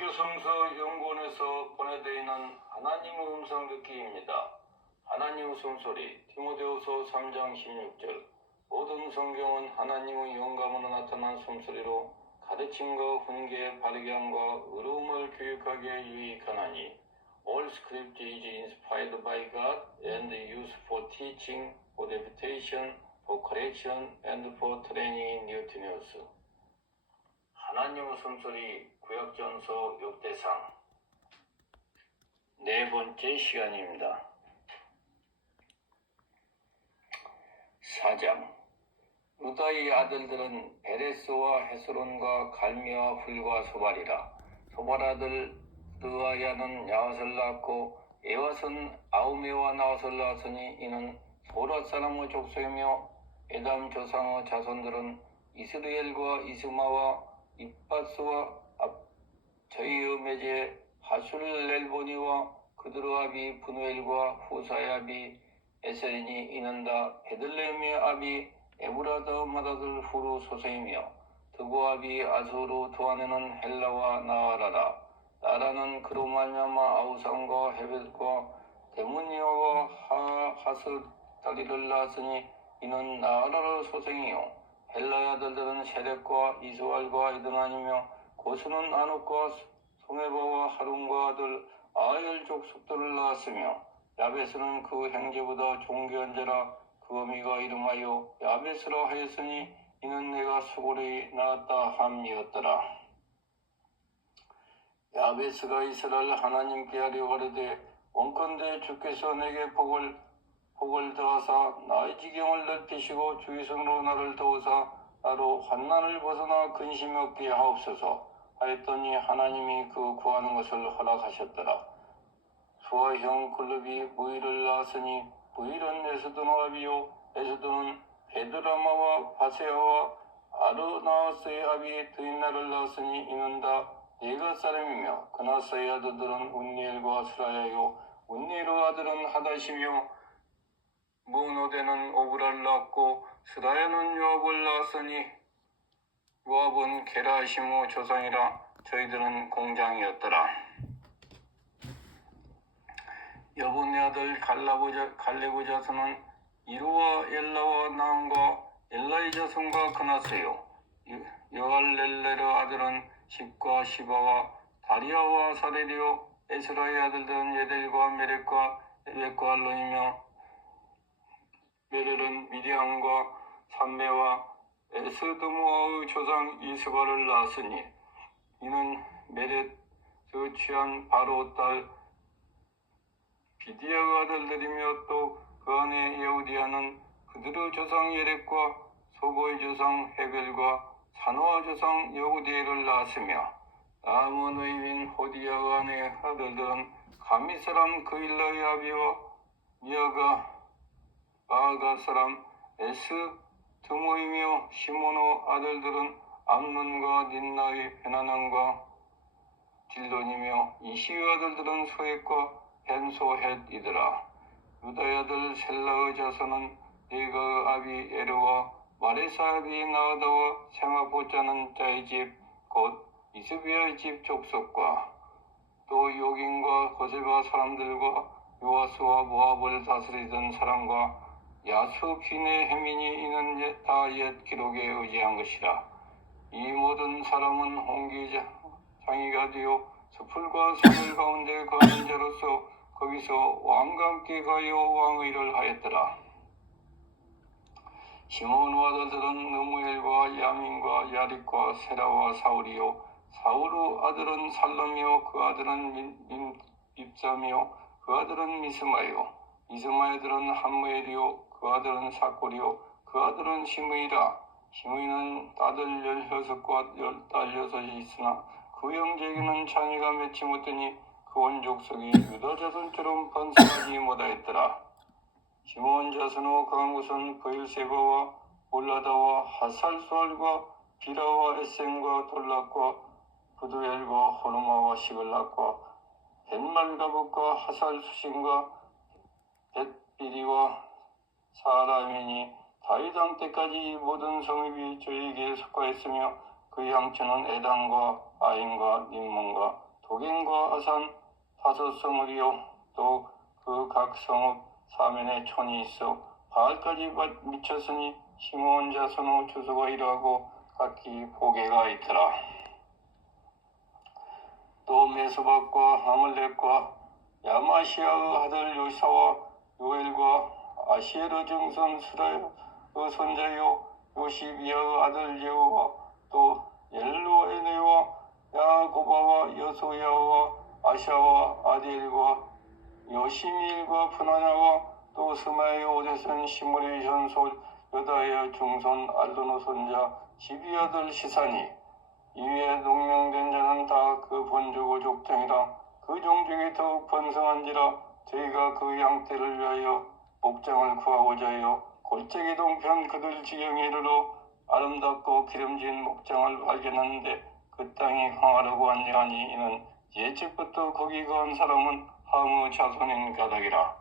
기독교 성서 연구원에서 보내드리는 하나님의 음성 듣기입니다. 하나님의 숨소리 디모데후서 3장 16절 모든 성경은 하나님의 영감으로 나타난 숨소리로 가르침과 훈계 바르게 함과 의로움을 교육하기에 유익하나니 All script is inspired by God and used for teaching, for reputation, for correction, and for training in news. 하나님의 숨소리 구약전서 6대상 네 번째 시간입니다. 사장 유다의 아들들은 베레스와 헤스론과 갈미와 훌과 소발이라 소발 아들 느아야는 야옷을 낳고 에왓은 아우메와 나옷을 낳았으니 이는 소라 사람의 족속이며 에담 조상의 자손들은 이스라엘과 이스마와 이빠스와 저희의 매제 하술렐보니와 그들의 아비 분우엘과 후사의 아비 에셀인이 이는 다. 베들레헴의 아비 에브라더 마다들 후루 소생이며 드고 아비 아수르 도안에는 헬라와 나아라라. 나라는 그로 말미암아 아우상과 헤벳과 데모니아와 하, 하스 다리를 낳았으니 이는 나아라를 소생이요. 헬라의 아들들은 세렉과 이스왈과 이드만이며 고수는 아녹과 송에바와 하룬과 아들 아엘 족속들을 낳았으며 야베스는 그 형제보다 종교한 자라 그 어미가 이름하여 야베스라 하였으니 이는 내가 수고리 낳았다 함이었더라. 야베스가 이스라엘 하나님께 하려 가르되 원컨대 주께서 내게 복을 복을 더하사 나의 지경을 넓히시고 주의성으로 나를 도우사 나로 환난을 벗어나 근심 없게 하옵소서 하였더니 하나님이 그 구하는 것을 허락하셨더라. 수아 형 글룹이 무일을 낳았으니 무일은 에스도노 아비요. 에스도는 베드라마와 바세아와 아르나스의 아비 드인나를 낳았으니 이는 다. 네가 사람이며 그나사의 아들들은 운니엘과 스라야요. 운니엘의 아들은 하다시며 무노데는 오브라를 낳았고 스라야는 요압을 낳았으니 요압은 게라시모 조상이라 저희들은 공장이었더라. 여분의 아들 갈라보자, 갈레보 자손은 이루와 엘라와 나온과 엘라의 자손과 그나스요 여알렐레르 아들은 십과 시바와 다리아와 사레리오 에스라의 아들들은 예델과 메렉과 에렉과 알론이며 메렐은 미디안과 삼메와 에스드모아의 조상 이스바를 낳았으니 이는 메렛 그 취한 바로 딸 비디아의 아들들이며 또 그 안에 예우디아는 그들의 조상 예렉과 소고의 조상 헤벨과 산호아 조상 여우디엘을 낳았으며 남은 의인 호디아의 아내 아들들은 가미 사람 그일라의 아비와 미아가 마아가 사람 에스 드모이며 시모노 아들들은 암론과 닌나의 베나난과 딜론이며 이시의 아들들은 소액과 벤소헷이더라. 유다의 아들 셀라의 자손은 네가의 아비 에르와 마레사 아비 나아다와 생아보자는 자의 집 곧 이스비아의 집 족속과 또 요긴과 고세바 사람들과 요아스와 모압을 다스리던 사람과 야수 빈의 해민이 이는 옛- 다 옛 기록에 의지한 것이라. 이 모든 사람은 홍기자 장이가 되어 숲풀과 산을 가운데 거하는 자로서 거기서 왕과 함께 가여 왕의를 하였더라. 시몬 아들들은 느무엘과 야민과 야릭과 세라와 사울이요 사울의 아들은 살롬이요 그 아들은 민- 민- 밉삼이요 그 아들은 미스마요 미스마의 아들은 함무엘이요 그 아들은 사골이요 그 아들은 시므이라 시므이는 아들 열여섯과 열- 딸 여섯이 있으나 그 형제에게는 자녀가 맺지 못하니 그 원족속이 유다 자손처럼 번성하지 못하였더라. 시몬 자손의 강한 곳은 브일세바와 올라다와 하살수알과 비라와 에셈과 돌락과 부두엘과 호르마와 시글락과 벤말가복과 하살수신과 벳비리와 사라민이 다윗왕 때까지 이 모든 성읍이 저에게 속하였으며 그 양처는 에단과 아인과 님몬과 소갱과 아산 다섯 성을이요 또 그 각 성읍 사면에 촌이 있어 바알까지 미쳤으니 시몬 자손의 주소가 이러하고 각기 보게가 있더라. 또 메소박과 아말렉과 야마시아의 아들 요사와 요엘과 아시에르 증손 수라의 손자요 요시비아의 아들 예호와 또 옐로에네와 야고바와 여소야와 아샤와 아디엘과 여시미일과 분하냐와 또 스마의 오대선 시므리 현솔 여다의 중손 알도노 손자 시비 아들 시사니 이에 농명된 자는 다 그 본주고 족장이라 그 종족이 더욱 번성한지라 저희가 그 양떼를 위하여 목장을 구하고자 하여 골짜기 동편 그들 지경에 이르러 아름답고 기름진 목장을 발견하는데 그 땅이 황하라고 안지하니 이는 예측부터 거기 거한 사람은 함의 자손인 가닥이라.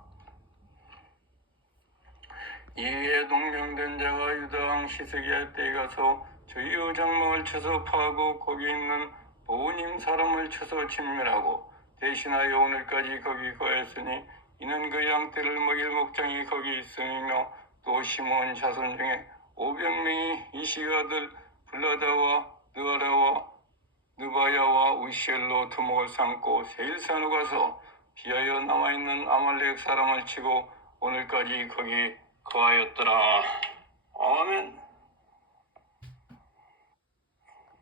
이에 동명된 자가 유다왕 시스기야 때에 가서 저희 의 장막을 쳐서 파하고 거기 있는 보우님 사람을 쳐서 진멸하고 대신하여 오늘까지 거기 거했으니 이는 그 양떼를 먹일 목장이 거기 있으며 또 시몬 자손 중에 500명이 이시의 아들 블라다와 느아라와 느바야와 우시엘로 두목을 삼고 세일산으로 가서 비하여 남아있는 아말렉 사람을 치고 오늘까지 거기 거하였더라. 아멘.